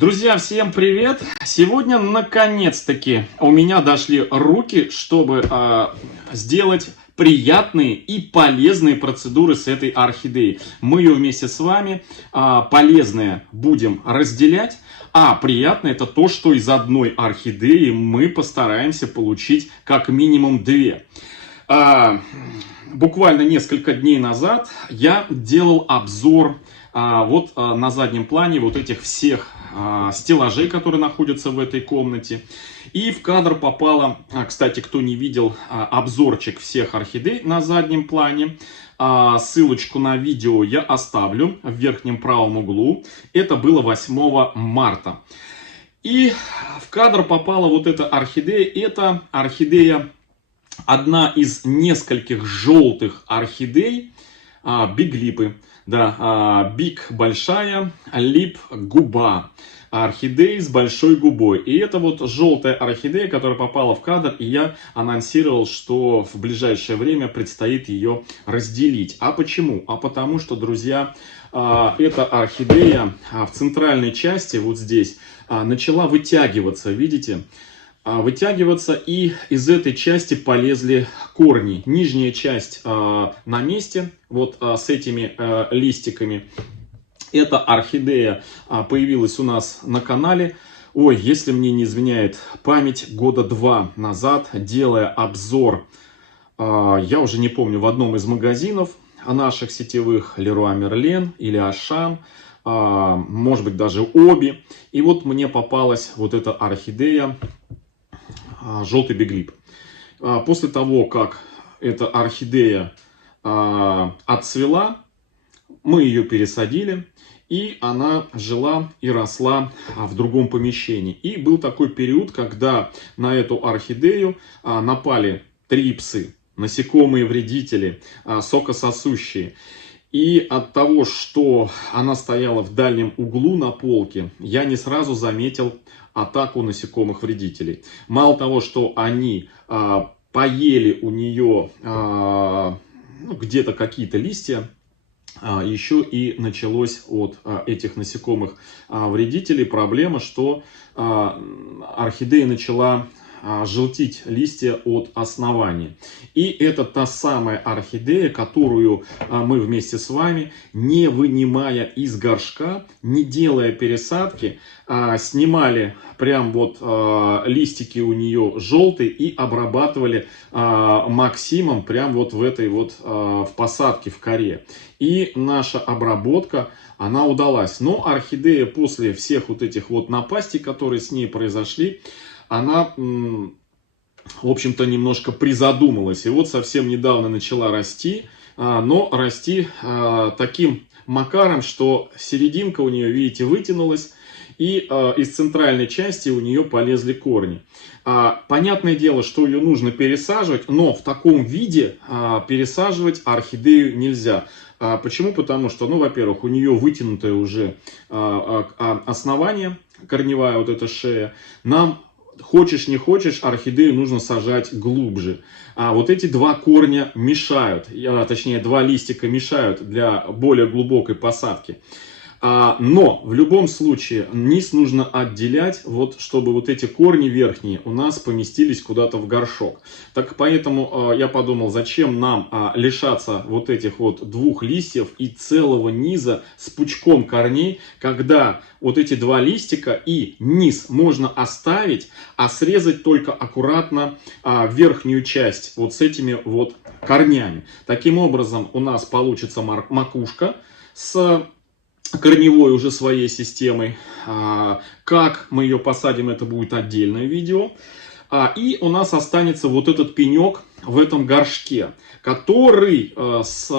Друзья, всем привет! Сегодня наконец-таки у меня дошли руки, чтобы сделать приятные и полезные процедуры с этой орхидеей. Мы ее вместе с вами полезные будем разделять, а приятное это то, что из одной орхидеи мы постараемся получить как минимум две. Буквально несколько дней назад я делал обзор на заднем плане вот этих всех стеллажей, которые находятся в этой комнате. И в кадр попало, кстати, кто не видел обзорчик всех орхидей на заднем плане, ссылочку на видео я оставлю в верхнем правом углу. Это было 8 марта. И в кадр попала вот эта орхидея. Это орхидея, одна из нескольких желтых орхидей, биглипы. Да, биг большая, лип губа. Орхидеи с большой губой. И это вот желтая орхидея, которая попала в кадр, и я анонсировал, что в ближайшее время предстоит ее разделить. А почему? А потому что, друзья, эта орхидея в центральной части, вот здесь, начала вытягиваться, видите? Вытягиваться, и из этой части полезли корни. Нижняя часть на месте, вот с этими листиками. Эта орхидея появилась у нас на канале. Ой, если мне не изменяет память, года 2 назад, делая обзор, я уже не помню, в одном из магазинов наших сетевых, Leroy Merlin или Ашан, может быть даже обе. И вот мне попалась вот эта орхидея, желтый биглип. После того, как эта орхидея отцвела, мы ее пересадили, и она жила и росла в другом помещении. И был такой период, когда на эту орхидею напали трипсы, насекомые вредители, сокососущие. И от того, что она стояла в дальнем углу на полке, я не сразу заметил атаку насекомых вредителей. Мало того, что они поели у нее где-то какие-то листья, еще и началось от этих насекомых вредителей проблема, что орхидея начала желтить листья от основания. И это та самая орхидея, которую мы вместе с вами, не вынимая из горшка, не делая пересадки, снимали прям вот листики у нее желтые и обрабатывали Максимом прям вот в этой вот в посадке в коре. И наша обработка, она удалась. Но орхидея после всех вот этих вот напастей, которые с ней произошли, она, в общем-то, немножко призадумалась. И вот совсем недавно начала расти, но расти таким макаром, что серединка у нее, видите, вытянулась, и из центральной части у нее полезли корни. Понятное дело, что ее нужно пересаживать, но в таком виде пересаживать орхидею нельзя. Почему? Потому что, ну, во-первых, у нее вытянутое уже основание, корневая вот эта шея. Нам, хочешь не хочешь, орхидею нужно сажать глубже. А вот эти два корня мешают, точнее, два листика мешают для более глубокой посадки. Но в любом случае низ нужно отделять, вот, чтобы вот эти корни верхние у нас поместились куда-то в горшок. Так поэтому я подумал, зачем нам лишаться вот этих вот двух листьев и целого низа с пучком корней, когда вот эти два листика и низ можно оставить, а срезать только аккуратно верхнюю часть вот с этими вот корнями. Таким образом у нас получится макушка с корневой уже своей системой. Как мы ее посадим, это будет отдельное видео. И у нас останется вот этот пенек в этом горшке, который с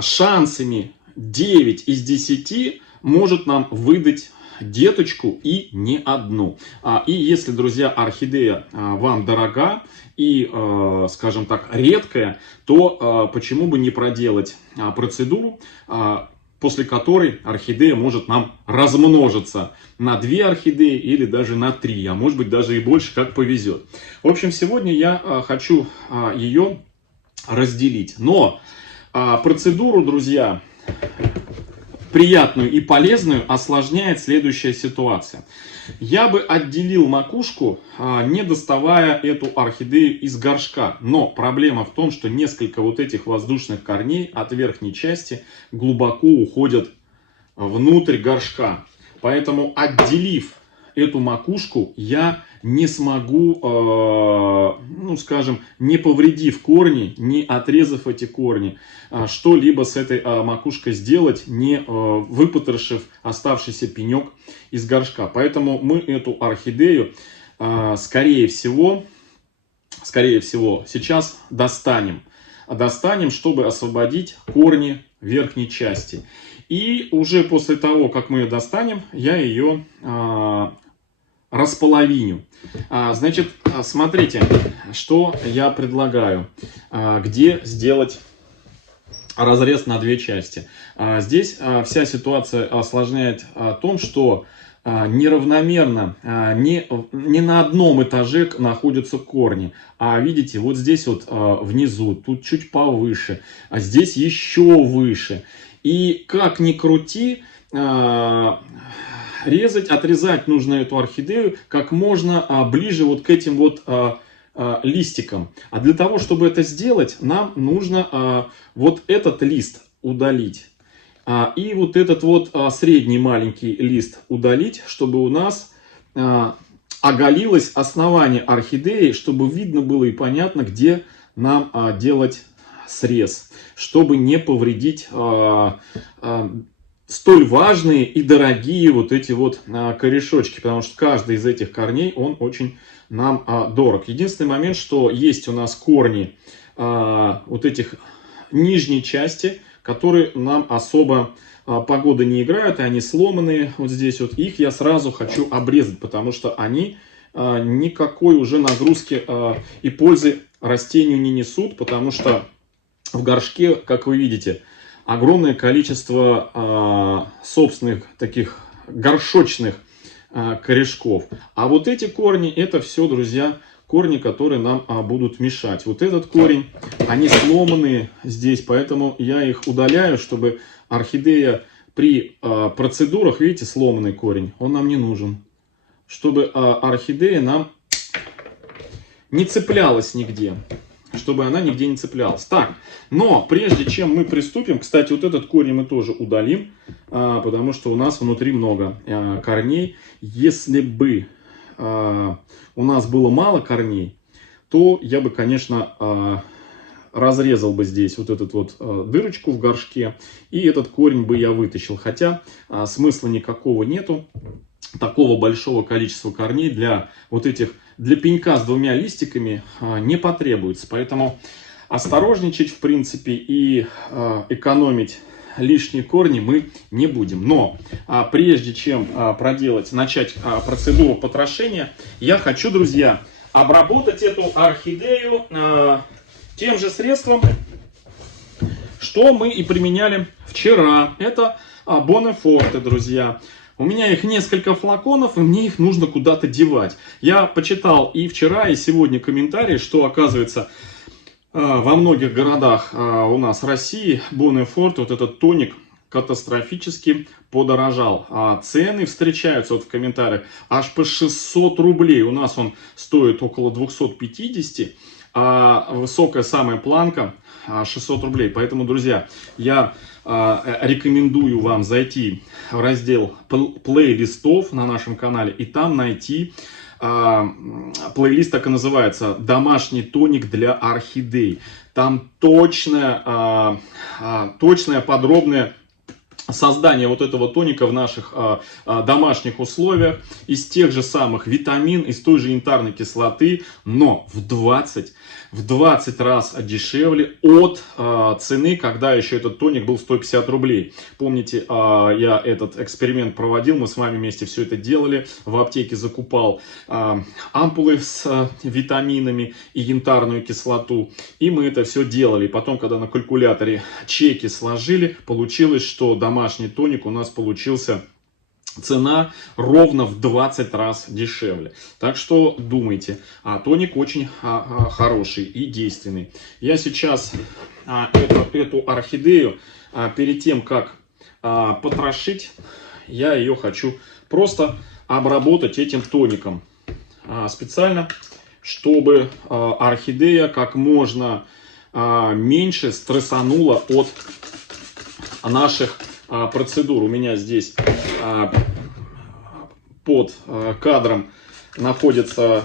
шансами 9 из 10 может нам выдать деточку и не одну. И если, друзья, орхидея вам дорога и, скажем так, редкая, то почему бы не проделать процедуру, после которой орхидея может нам размножиться на 2 орхидеи или даже на 3, а может быть даже и больше, как повезет. В общем, сегодня я хочу ее разделить. Но процедуру, друзья, приятную и полезную осложняет следующая ситуация. Я бы отделил макушку, не доставая эту орхидею из горшка. Но проблема в том, что несколько вот этих воздушных корней от верхней части глубоко уходят внутрь горшка. Поэтому, отделив эту макушку, я не смогу, ну скажем, не повредив корни, не отрезав эти корни, что-либо с этой макушкой сделать, не выпотрошив оставшийся пенек из горшка. Поэтому мы эту орхидею, скорее всего, сейчас достанем. Достанем, чтобы освободить корни верхней части. И уже после того, как мы ее достанем, я ее располовиню. Значит, смотрите, что я предлагаю. Где сделать разрез на две части. Здесь вся ситуация осложняет том, что неравномерно, не на одном этаже находятся корни, а видите, вот здесь вот внизу, тут чуть повыше, а здесь еще выше. И как ни крути, отрезать нужно эту орхидею как можно ближе вот к этим вот листикам. А для того, чтобы это сделать, нам нужно вот этот лист удалить. И вот этот вот средний маленький лист удалить, чтобы у нас оголилось основание орхидеи, чтобы видно было и понятно, где нам делать срез, чтобы не повредить столь важные и дорогие вот эти вот корешочки, потому что каждый из этих корней, он очень нам дорог. Единственный момент, что есть у нас корни вот этих нижней части, которые нам особо погоды не играют, и они сломанные вот здесь вот. Их я сразу хочу обрезать, потому что они никакой уже нагрузки и пользы растению не несут, потому что в горшке, как вы видите, огромное количество собственных таких горшочных корешков. А вот эти корни, это все, друзья, корни, которые нам будут мешать. Вот этот корень, они сломанные здесь, поэтому я их удаляю, чтобы орхидея при процедурах, видите, сломанный корень, он нам не нужен. Чтобы орхидея нам не цеплялась нигде. Чтобы она нигде не цеплялась. Так, но прежде чем мы приступим, кстати, вот этот корень мы тоже удалим, потому что у нас внутри много корней. Если бы у нас было мало корней, то я бы, конечно, разрезал бы здесь вот эту вот дырочку в горшке, и этот корень бы я вытащил. Хотя смысла никакого нету. Такого большого количества корней для вот этих, для пенька с двумя листиками не потребуется. Поэтому осторожничать, в принципе, и экономить лишние корни мы не будем. Но прежде чем начать процедуру потрошения, я хочу, друзья, обработать эту орхидею тем же средством, что мы и применяли вчера. Это Боне-Форте, друзья. У меня их несколько флаконов, и мне их нужно куда-то девать. Я почитал и вчера, и сегодня комментарии, что, оказывается, во многих городах у нас России Боне-Форте, вот этот тоник, катастрофически подорожал. Цены встречаются вот в комментариях аж по 600 рублей. У нас он стоит около 250, а высокая самая планка 600 рублей. Поэтому, друзья, я рекомендую вам зайти в раздел плейлистов на нашем канале и там найти плейлист, так и называется, «Домашний тоник для орхидей». Там точное, подробное создание вот этого тоника в наших домашних условиях из тех же самых витамин, из той же янтарной кислоты, но в 20 раз дешевле от цены, когда еще этот тоник был 150 рублей. Помните, я этот эксперимент проводил, мы с вами вместе все это делали, в аптеке закупал ампулы с витаминами и янтарную кислоту, и мы это все делали. Потом, когда на калькуляторе чеки сложили, получилось, что домашний тоник у нас получился, цена ровно в 20 раз дешевле. Так что думайте, тоник очень хороший и действенный. Я сейчас эту орхидею, перед тем, как потрошить. Я ее хочу просто обработать этим тоником. Специально, чтобы орхидея как можно меньше стрессанула от наших процедур. У меня здесь под кадром находится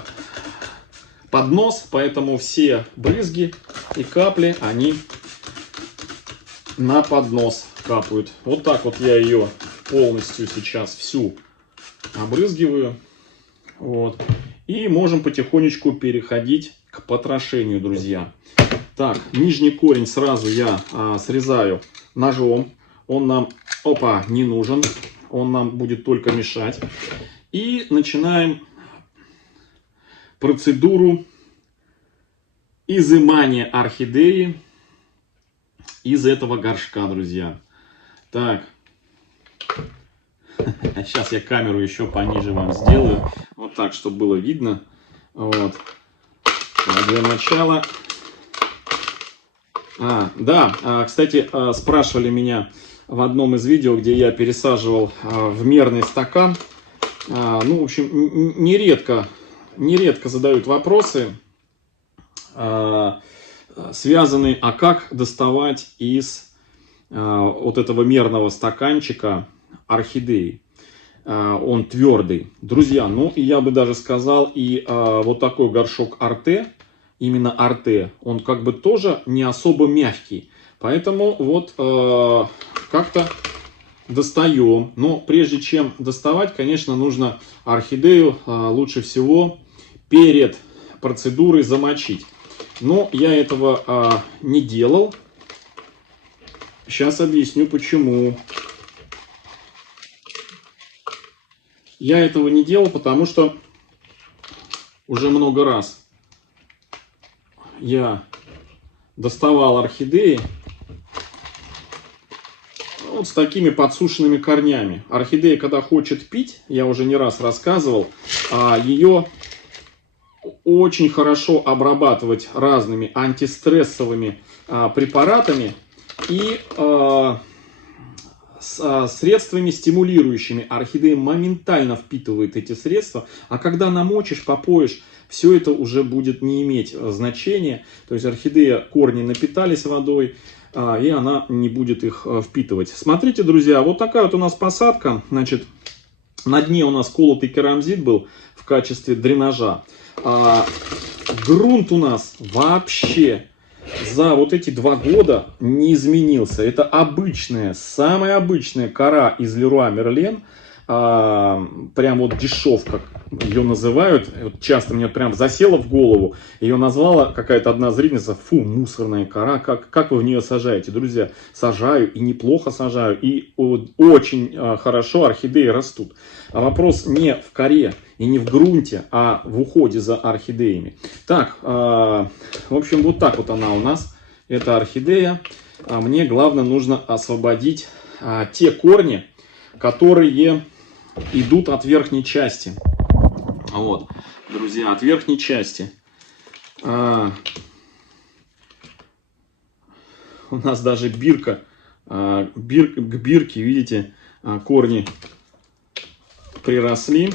поднос, поэтому все брызги и капли, они на поднос капают. Вот так вот я ее полностью сейчас всю обрызгиваю. Вот. И можем потихонечку переходить к потрошению, друзья. Так, нижний корень сразу я срезаю ножом. Он нам, не нужен. Он нам будет только мешать. И начинаем процедуру изымания орхидеи из этого горшка, друзья. Так. Сейчас я камеру еще пониже вам сделаю. Вот так, чтобы было видно. Вот. Для начала. Кстати, спрашивали меня в одном из видео, где я пересаживал в мерный стакан. В общем, нередко задают вопросы, связанные, как доставать из вот этого мерного стаканчика орхидеи. Он твердый. Друзья, я бы даже сказал, и вот такой горшок Арте, именно Арте, он как бы тоже не особо мягкий. Поэтому вот как-то достаем. Но прежде чем доставать, конечно, нужно орхидею лучше всего перед процедурой замочить. Но я этого не делал. Сейчас объясню почему. Я этого не делал, потому что уже много раз я доставал орхидеи вот с такими подсушенными корнями. Орхидея, когда хочет пить, я уже не раз рассказывал, ее очень хорошо обрабатывать разными антистрессовыми препаратами и средствами стимулирующими. Орхидея моментально впитывает эти средства, а когда намочишь, попоишь, все это уже будет не иметь значения. То есть орхидея, корни напитались водой, и она не будет их впитывать. Смотрите, друзья, вот такая вот у нас посадка. Значит, на дне у нас колотый керамзит был в качестве дренажа. Грунт у нас вообще за вот эти 2 года не изменился. Это обычная, самая обычная кора из Леруа Мерлен. Прям вот дешевка ее называют. Вот часто мне прям засело в голову. Ее назвала какая-то одна зрительница: фу, мусорная кора. Как вы в нее сажаете? Друзья, сажаю, и неплохо сажаю. И очень хорошо орхидеи растут. А вопрос не в коре и не в грунте, а в уходе за орхидеями. Так, в общем, вот так вот она у нас. Это орхидея. Мне главное нужно освободить те корни, которые идут от верхней части. Вот, друзья, от верхней части. У нас даже бирка, к бирке, видите, корни приросли.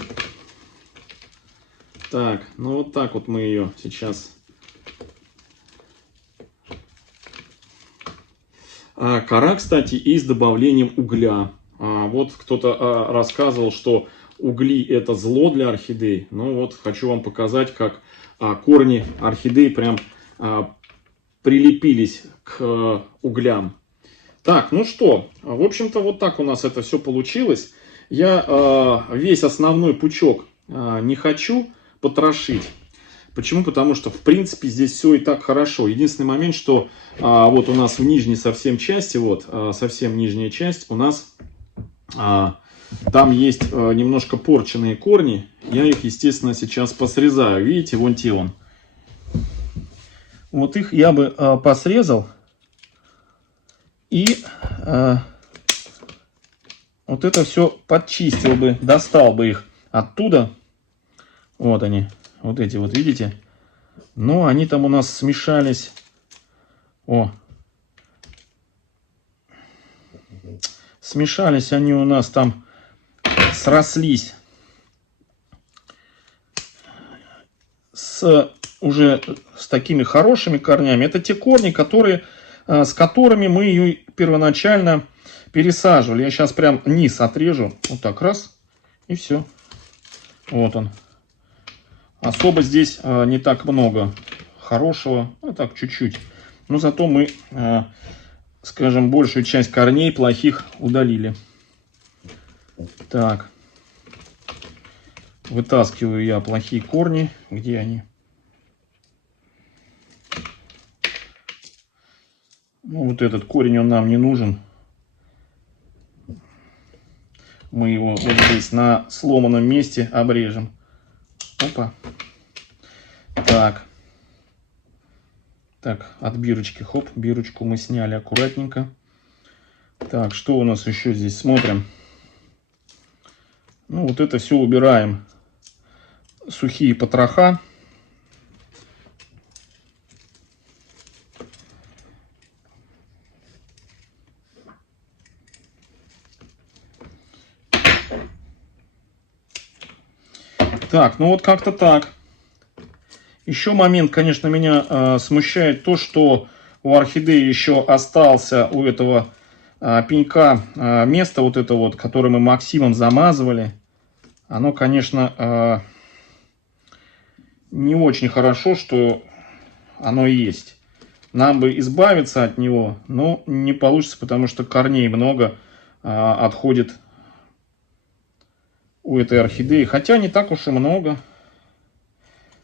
Так, вот так вот мы ее сейчас. Кора, кстати, и с добавлением угля. Вот кто-то рассказывал, что угли это зло для орхидей. Вот хочу вам показать, как корни орхидей прям прилепились к углям. Так, ну что, в общем-то вот так у нас это все получилось. Я весь основной пучок не хочу потрошить. Почему? Потому что, в принципе, здесь все и так хорошо. Единственный момент, что вот у нас в нижней совсем части, вот совсем нижняя часть, у нас там есть немножко порченные корни. Я их, естественно, сейчас посрезаю. Видите, вон те вон. Вот их я бы посрезал. И вот это все подчистил бы, достал бы их оттуда. Вот они, вот эти вот, видите? Но они там у нас смешались. Смешались они у нас там, срослись уже с такими хорошими корнями. Это те корни, с которыми мы ее первоначально пересаживали. Я сейчас прям низ отрежу. Вот так, раз. И все. Вот он. Особо здесь не так много хорошего. Ну, так, чуть-чуть. Но зато мы, скажем, большую часть корней плохих удалили. Так. Вытаскиваю я плохие корни. Где они? Ну, вот этот корень, он нам не нужен. Мы его вот здесь на сломанном месте обрежем. Опа. Так. Так, от бирочки, хоп, бирочку мы сняли аккуратненько. Так, что у нас еще здесь? Смотрим. Ну, вот это все убираем. Сухие потроха. Так, ну вот как-то так. Еще момент, конечно, меня смущает то, что у орхидеи еще остался у этого пенька место вот это вот, которое мы Максимом замазывали. Оно, конечно, не очень хорошо, что оно есть. Нам бы избавиться от него, но не получится, потому что корней много отходит у этой орхидеи. Хотя не так уж и много.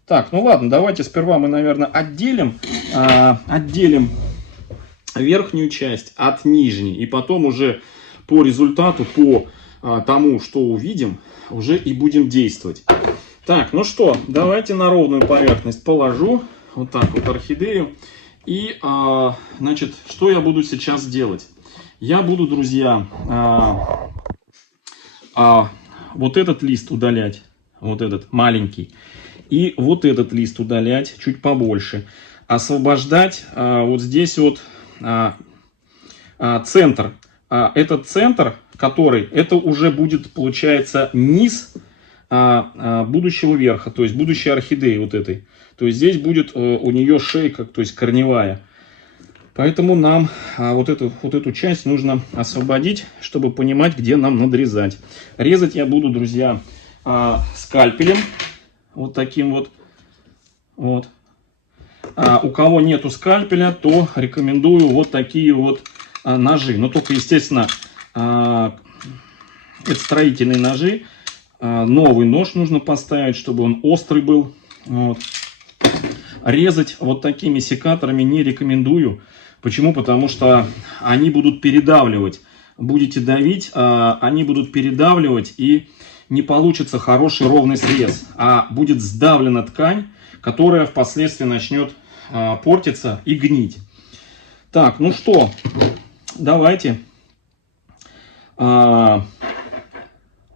Так, ну ладно, давайте сперва мы, наверное, отделим верхнюю часть от нижней. И потом уже по результату, по тому, что увидим, уже и будем действовать. Так, ну что, давайте на ровную поверхность положу. Вот так вот орхидею. И, значит, что я буду сейчас делать? Я буду, друзья, вот этот лист удалять. Вот этот маленький. И вот этот лист удалять чуть побольше. Освобождать вот здесь вот центр. Этот центр, это уже будет, получается, низ будущего верха, то есть будущей орхидеи вот этой. То есть здесь будет у нее шейка, то есть корневая. Поэтому нам вот эту часть нужно освободить, чтобы понимать, где нам надрезать. Резать я буду, друзья, скальпелем. Вот таким вот. Вот. У кого нету скальпеля, то рекомендую вот такие вот ножи. Но только, естественно, это строительные ножи. Новый нож нужно поставить, чтобы он острый был. Вот. Резать вот такими секаторами не рекомендую. Почему? Потому что они будут передавливать. Будете давить, они будут передавливать, и не получится хороший ровный срез. А будет сдавлена ткань, которая впоследствии начнет портиться и гнить. Так, ну что, давайте. Куда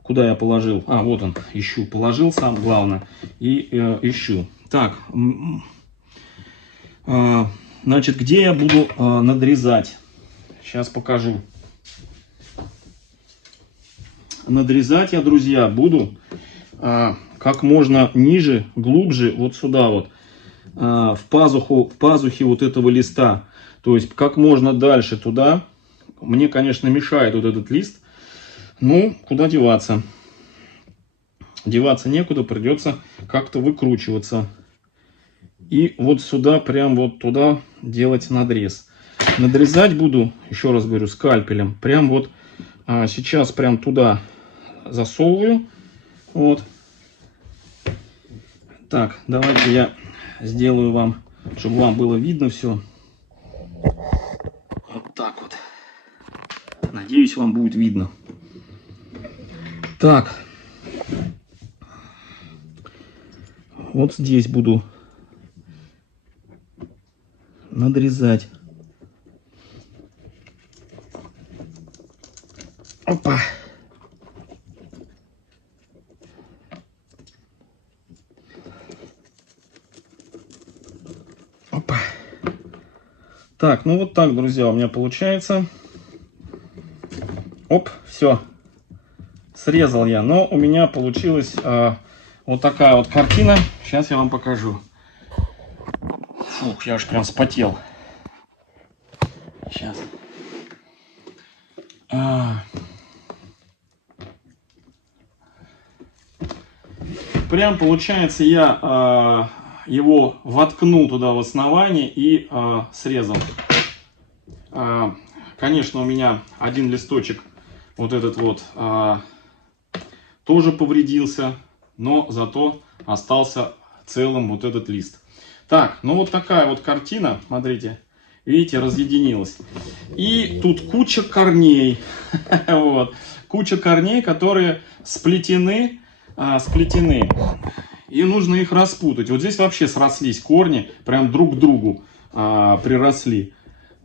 я положил? Вот он, ищу. Положил сам, главное. И ищу. Так, значит, где я буду надрезать? Сейчас покажу. Надрезать я, друзья, буду как можно ниже, глубже, вот сюда вот, в пазухи вот этого листа. То есть, как можно дальше туда. Мне, конечно, мешает вот этот лист. Ну, куда деваться? Деваться некуда, придется как-то выкручиваться. И вот сюда, прям вот туда делать надрез. Надрезать буду, еще раз говорю, скальпелем. Прям вот сейчас прям туда засовываю. Вот. Так, давайте я сделаю вам, чтобы вам было видно все. Вот так вот. Надеюсь, вам будет видно. Так. Вот здесь буду надрезать. Опа. Опа. Так, ну вот так, друзья, у меня получается. Оп, все, срезал я. Но у меня получилась вот такая вот картина. Сейчас я вам покажу. Фух, я уж прям вспотел. Сейчас. Прям получается, я его воткнул туда в основание и срезал. Конечно, у меня один листочек, вот этот вот, тоже повредился, но зато остался целым вот этот лист. Так, ну вот такая вот картина, смотрите, видите, разъединилась. И тут куча корней, вот, куча корней, которые сплетены, и нужно их распутать. Вот здесь вообще срослись корни, прям друг к другу приросли.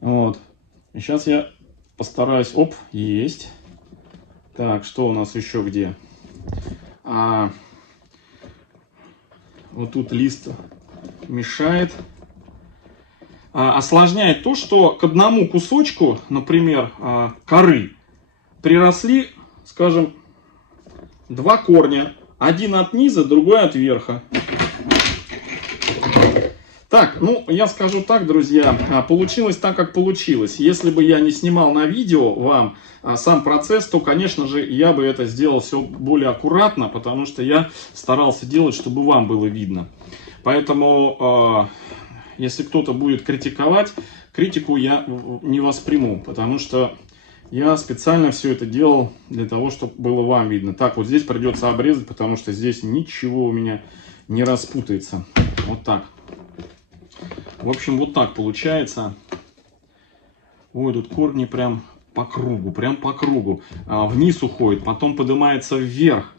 Вот. И сейчас я постараюсь. Оп, есть. Так, что у нас еще где? Вот тут лист мешает. Осложняет то, что к одному кусочку, например, коры, приросли, скажем, два корня. Один от низа, другой от верха. Так, ну, я скажу так, друзья, получилось так, как получилось. Если бы я не снимал на видео вам сам процесс, то, конечно же, я бы это сделал все более аккуратно, потому что я старался делать, чтобы вам было видно. Поэтому, если кто-то будет критиковать, критику я не восприму, потому что я специально все это делал для того, чтобы было вам видно. Так, вот здесь придется обрезать, потому что здесь ничего у меня не распутается. Вот так. В общем, вот так получается. Ой, тут корни прям по кругу, вниз уходит, потом поднимается вверх.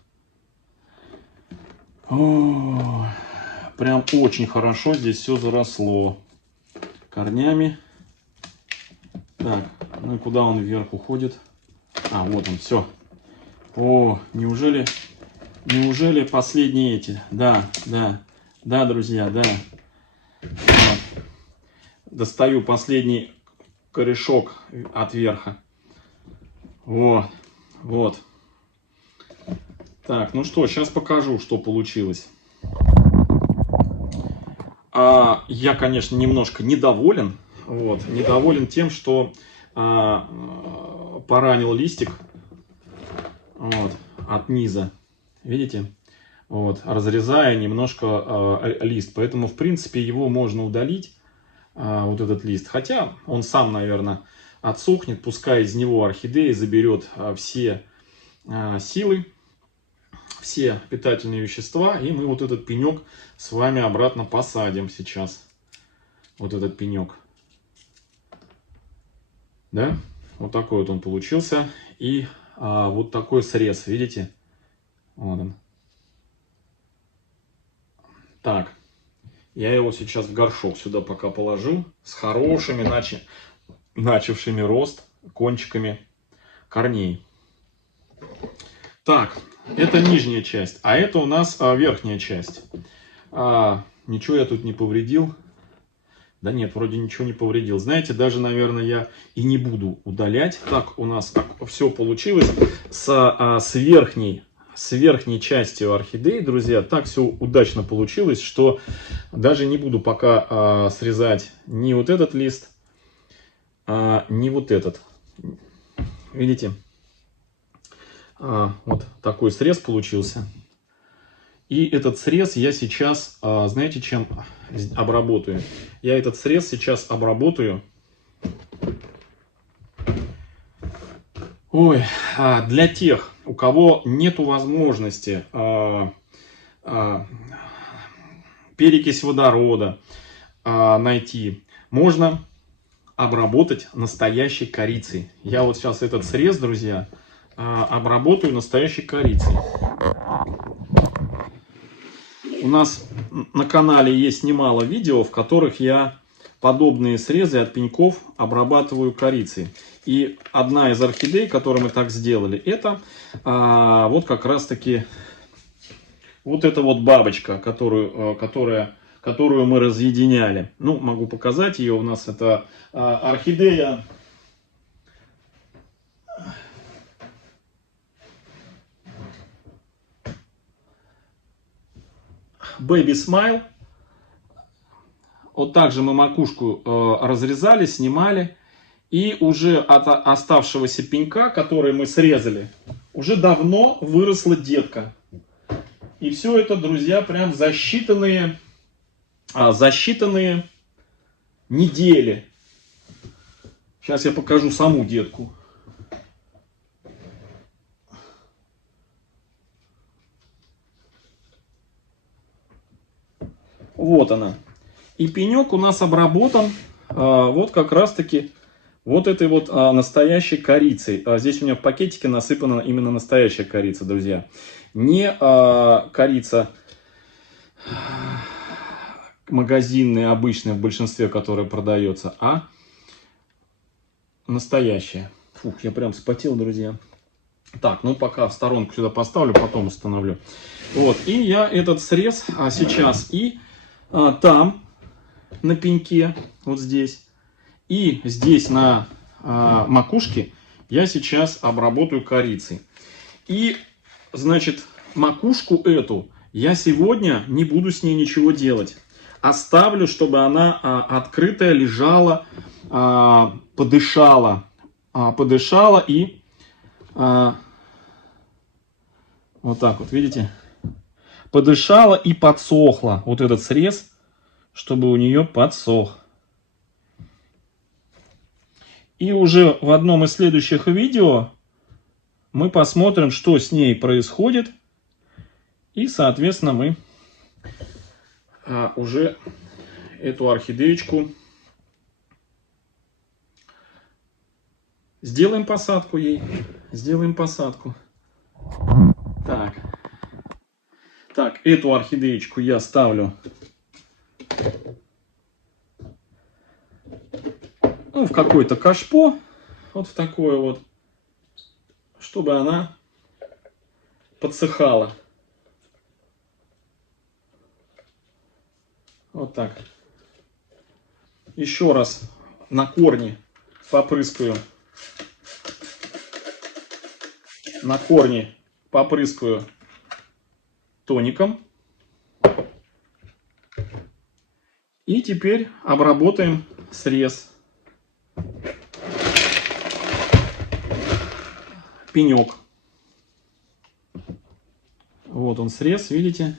О, прям очень хорошо здесь все заросло корнями. Так, ну и куда он вверх уходит? Вот он, все. О, неужели последние эти? Да, друзья, да. Вот. Достаю последний корешок от верха. Вот. Так, ну что, сейчас покажу, что получилось. Я, конечно, немножко недоволен. Вот, недоволен тем, что поранил листик от низа. Видите? Вот, разрезая немножко лист. Поэтому, в принципе, его можно удалить, вот этот лист. Хотя он сам, наверное, отсохнет. Пускай из него орхидея заберет все силы, все питательные вещества. И мы вот этот пенек с вами обратно посадим сейчас. Вот этот пенек. Да? Вот такой вот он получился. И вот такой срез, видите? Вот он. Так, я его сейчас в горшок сюда пока положу. С хорошими, начавшими рост кончиками корней. Так, это нижняя часть. А это у нас верхняя часть. Ничего я тут не повредил. Да нет, вроде ничего не повредил. Знаете, даже, наверное, я и не буду удалять. Так у нас все получилось с верхней частью орхидеи, друзья. Так все удачно получилось, что даже не буду пока срезать ни вот этот лист, ни вот этот. Видите? Вот такой срез получился. И этот срез я сейчас, знаете, чем обработаю? Я этот срез сейчас обработаю. Ой, для тех, у кого нету возможности перекись водорода найти, можно обработать настоящей корицей. Я вот сейчас этот срез, друзья, обработаю настоящей корицей. У нас на канале есть немало видео, в которых я подобные срезы от пеньков обрабатываю корицей. И одна из орхидей, которую мы так сделали, это вот как раз таки вот эта вот бабочка, которую мы разъединяли. Ну, могу показать ее. У нас это орхидея Baby Smile. Вот так же мы макушку разрезали, снимали. И уже от оставшегося пенька, который мы срезали, уже давно выросла детка. И все это, друзья, прям за считанные недели. Сейчас я покажу саму детку. Вот она. И пенек у нас обработан вот как раз-таки вот этой вот настоящей корицей. Здесь у меня в пакетике насыпана именно настоящая корица, друзья. Не корица магазинная, обычная в большинстве, которая продается, а настоящая. Фух, я прям вспотел, друзья. Так, ну пока в сторонку сюда поставлю, потом установлю. Вот, и я этот срез сейчас и там, на пеньке, вот здесь, и здесь на макушке я сейчас обработаю корицей. И, значит, макушку эту я сегодня не буду с ней ничего делать. Оставлю, чтобы она открытая лежала, подышала и вот так вот, видите, подышала и подсохла. Вот этот срез, чтобы у нее подсох. И уже в одном из следующих видео мы посмотрим, что с ней происходит. И, соответственно, мы уже эту орхидеечку сделаем посадку ей. Сделаем посадку. Так, эту орхидеечку я ставлю в какое-то кашпо. Вот в такое вот. Чтобы она подсыхала. Вот так. Еще раз на корни попрыскаю. На корни попрыскаю тоником. И теперь обработаем срез. Пенек. Вот он срез, видите?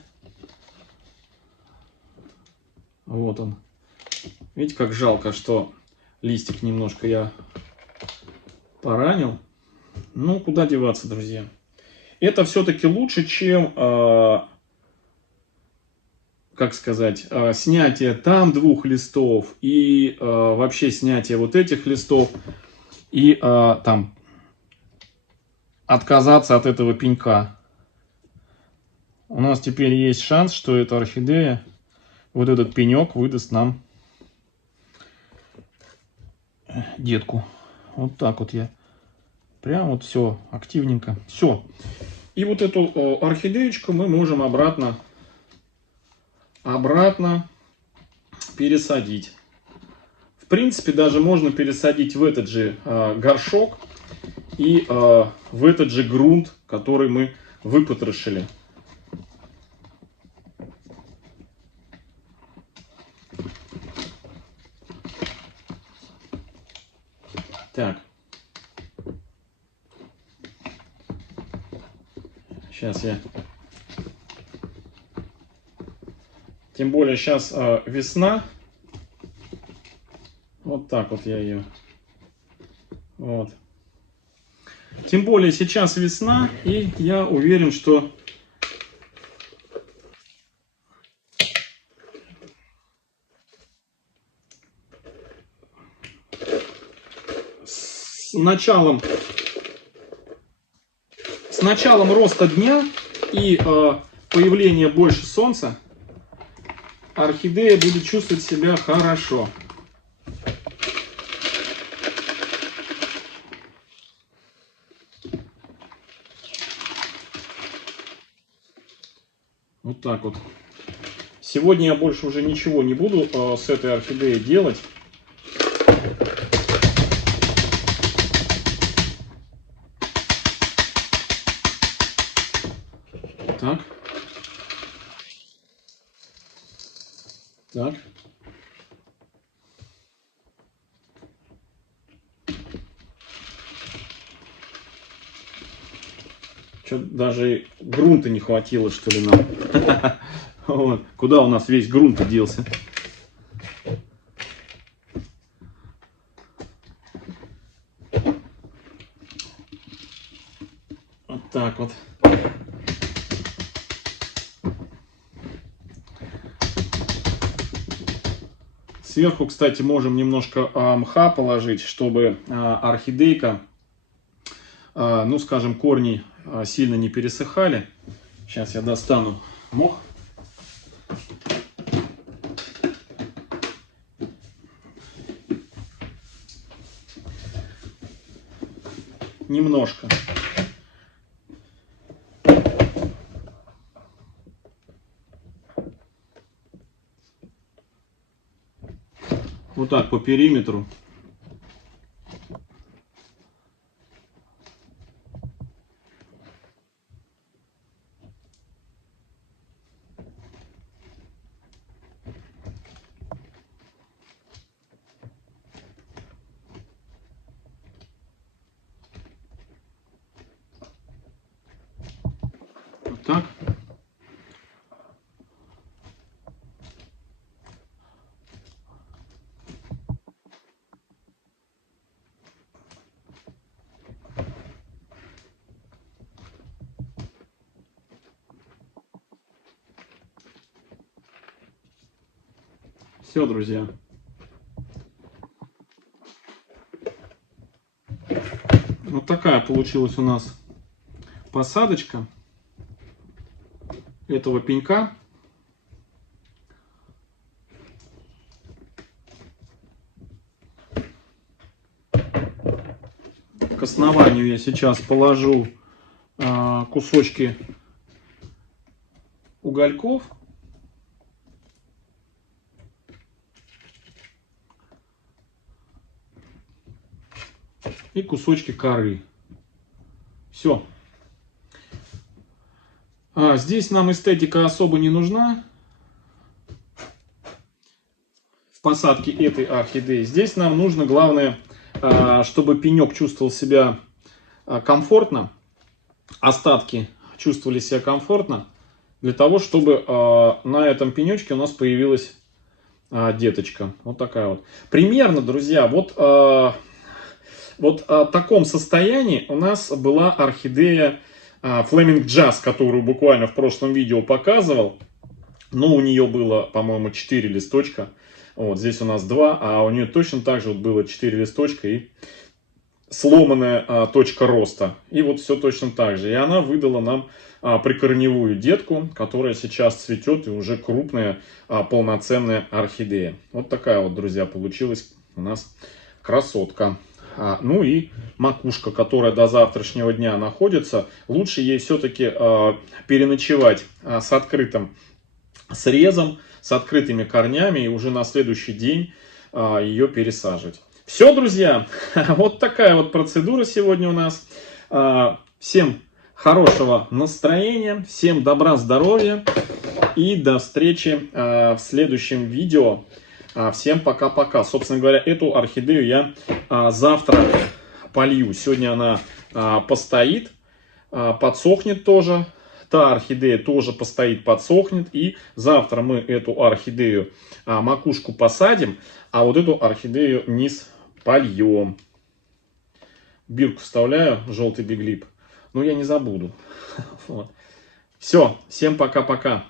Вот он. Видите, как жалко, что листик немножко я поранил. Ну, куда деваться, друзья. Это все-таки лучше, чем, как сказать, снятие там 2 листов и вообще снятие вот этих листов и там отказаться от этого пенька. У нас теперь есть шанс, что эта орхидея, вот этот пенек выдаст нам детку. Вот так вот я. Прям вот все активненько. Все. И вот эту орхидеечку мы можем обратно пересадить. В принципе, даже можно пересадить в этот же горшок и в этот же грунт, который мы выпотрошили. Так. Сейчас я... Тем более сейчас весна. Вот так вот я ее... Вот. Тем более сейчас весна, и я уверен, что с началом роста дня и появления больше солнца орхидея будет чувствовать себя хорошо. Вот так вот. Сегодня я больше уже ничего не буду с этой орхидеей делать. Так. Так. Что, даже грунта не хватило, что ли, нам? Вот. Куда у нас весь грунт делся? Вот так вот. Сверху, кстати, можем немножко мха положить, чтобы орхидейка, ну, скажем, корни сильно не пересыхали. Сейчас я достану мох. Немножко. Вот так по периметру. Вот так. Все, друзья. Вот такая получилась у нас посадочка этого пенька. К основанию я сейчас положу кусочки угольков. И кусочки коры. Все. Здесь нам эстетика особо не нужна. В посадке этой орхидеи. Здесь нам нужно, главное, чтобы пенек чувствовал себя комфортно. Остатки чувствовали себя комфортно. Для того, чтобы на этом пенечке у нас появилась деточка. Вот такая вот. Примерно, друзья, вот в таком состоянии у нас была орхидея Flaming Jazz, которую буквально в прошлом видео показывал. Но у нее было, по-моему, 4 листочка. Вот здесь у нас 2, а у нее точно так же вот было 4 листочка и сломанная точка роста. И вот все точно так же. И она выдала нам прикорневую детку, которая сейчас цветет и уже крупная полноценная орхидея. Вот такая вот, друзья, получилась у нас красотка. Ну и макушка, которая до завтрашнего дня находится. Лучше ей все-таки переночевать с открытым срезом, с открытыми корнями, и уже на следующий день ее пересаживать. Все, друзья, вот такая вот процедура сегодня у нас. Всем хорошего настроения, всем добра, здоровья и до встречи в следующем видео. Всем пока-пока. Собственно говоря, эту орхидею я завтра полью. Сегодня она постоит, подсохнет тоже. Та орхидея тоже постоит, подсохнет. И завтра мы эту орхидею макушку посадим, а вот эту орхидею низ польем. Бирку вставляю, желтый биглип. Ну, я не забуду. Вот. Все, всем пока-пока.